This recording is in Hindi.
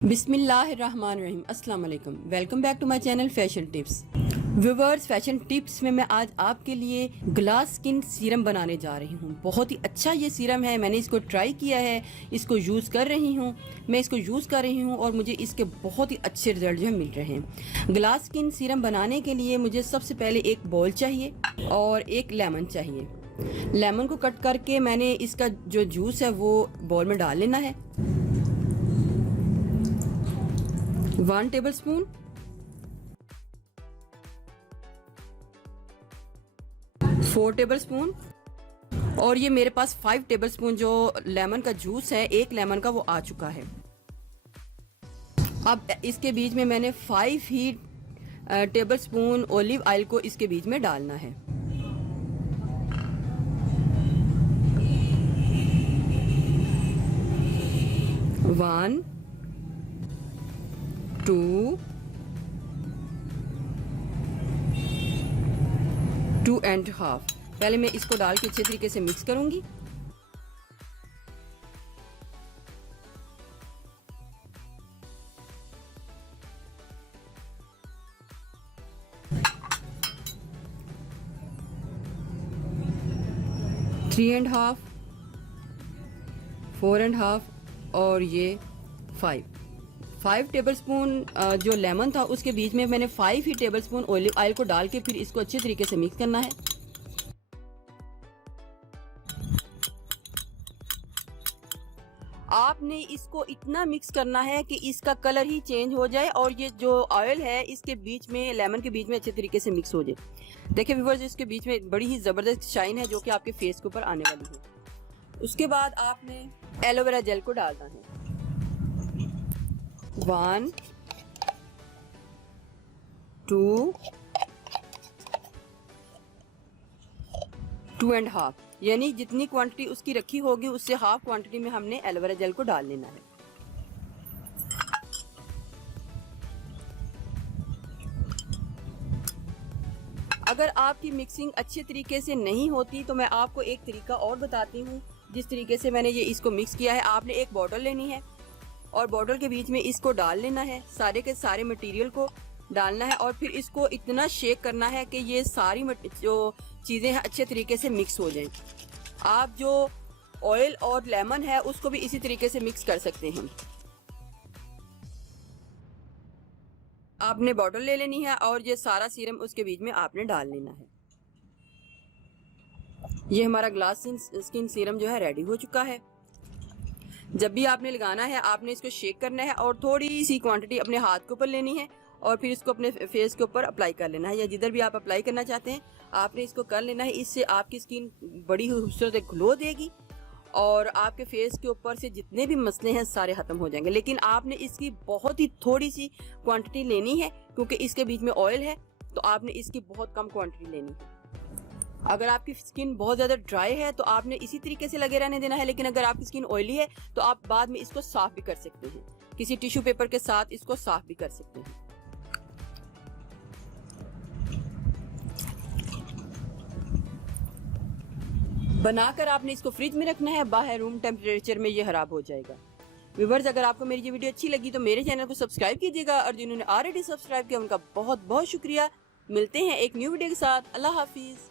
बिस्मिल्लाहिर्रहमानिर्रहीम। अस्सलाम वालेकुम। Welcome back to my channel fashion tips. Viewers, fashion tips में मैं आज आपके लिए ग्लास स्किन सीरम बनाने जा रही हूँ। बहुत ही अच्छा ये सीरम है। मैंने इसको ट्राई किया है, इसको यूज़ कर रही हूँ। मैं इसको यूज़ कर रही हूँ और मुझे इसके बहुत ही अच्छे रिजल्ट जो मिल रहे हैं। ग्लास स्किन सीरम बनाने के लिए मुझे सबसे पहले एक बॉल चाहिए और एक लेमन चाहिए। लेमन को कट करके मैंने इसका जो जूस है वो बॉल में डाल लेना है। 1 टेबलस्पून, 4 टेबलस्पून और ये मेरे पास 5 टेबलस्पून जो लेमन का जूस है, एक लेमन का वो आ चुका है। अब इसके बीच में मैंने 5 ही टेबलस्पून ऑलिव ऑयल को इसके बीच में डालना है। वन, 2.5। पहले मैं इसको डाल के अच्छे तरीके से मिक्स करूंगी। थ्री एंड हाफ, 4.5 और ये 5 टेबलस्पून जो लेमन था उसके बीच में मैंने 5 ही टेबलस्पून ऑलिव ऑयल को डाल के फिर इसको अच्छे तरीके से मिक्स करना है। आपने इसको इतना मिक्स करना है कि इसका कलर ही चेंज हो जाए और ये जो ऑयल है इसके बीच में, लेमन के बीच में अच्छे तरीके से मिक्स हो जाए। देखिए व्यूअर्स, इसके बीच में बड़ी ही ज़बरदस्त शाइन है जो कि आपके फेस के ऊपर आने वाली है। उसके बाद आपने एलोवेरा जेल को डालना है। 1, 2, 2.5, यानी जितनी क्वांटिटी उसकी रखी होगी उससे हाफ क्वांटिटी में हमने एलोवेरा जेल को डाल लेना है। अगर आपकी मिक्सिंग अच्छे तरीके से नहीं होती तो मैं आपको एक तरीका और बताती हूँ। जिस तरीके से मैंने ये इसको मिक्स किया है, आपने एक बॉटल लेनी है और बॉटल के बीच में इसको डाल लेना है, सारे के सारे मटेरियल को डालना है और फिर इसको इतना शेक करना है कि ये सारी जो चीज़ें हैं अच्छे तरीके से मिक्स हो जाएं। आप जो ऑयल और लेमन है उसको भी इसी तरीके से मिक्स कर सकते हैं। आपने बॉटल ले लेनी है और ये सारा सीरम उसके बीच में आपने डाल लेना है। ये हमारा ग्लास स्किन सीरम जो है रेडी हो चुका है। जब भी आपने लगाना है आपने इसको शेक करना है और थोड़ी सी क्वांटिटी अपने हाथ के ऊपर लेनी है और फिर इसको अपने फेस के ऊपर अप्लाई कर लेना है, या जिधर भी आप अप्लाई करना चाहते हैं आपने इसको कर लेना है। इससे आपकी स्किन बड़ी खूबसूरत ग्लो देगी और आपके फेस के ऊपर से जितने भी मसले हैं सारे खत्म हो जाएंगे। लेकिन आपने इसकी बहुत ही थोड़ी सी क्वांटिटी लेनी है क्योंकि इसके बीच में ऑयल है, तो आपने इसकी बहुत कम क्वांटिटी लेनी है। अगर आपकी स्किन बहुत ज़्यादा ड्राई है तो आपने इसी तरीके से लगे रहने देना है, लेकिन अगर आपकी स्किन ऑयली है तो आप बाद में इसको साफ भी कर सकते हैं, किसी टिश्यू पेपर के साथ इसको साफ भी कर सकते हैं। बनाकर आपने इसको फ्रिज में रखना है, बाहर रूम टेम्परेचर में ये खराब हो जाएगा। व्यूअर्स, अगर आपको मेरी ये वीडियो अच्छी लगी तो मेरे चैनल को सब्सक्राइब कीजिएगा और जिन्होंने ऑलरेडी सब्सक्राइब किया उनका बहुत बहुत शुक्रिया। मिलते हैं एक न्यू वीडियो के साथ। अल्लाह हाफिज़।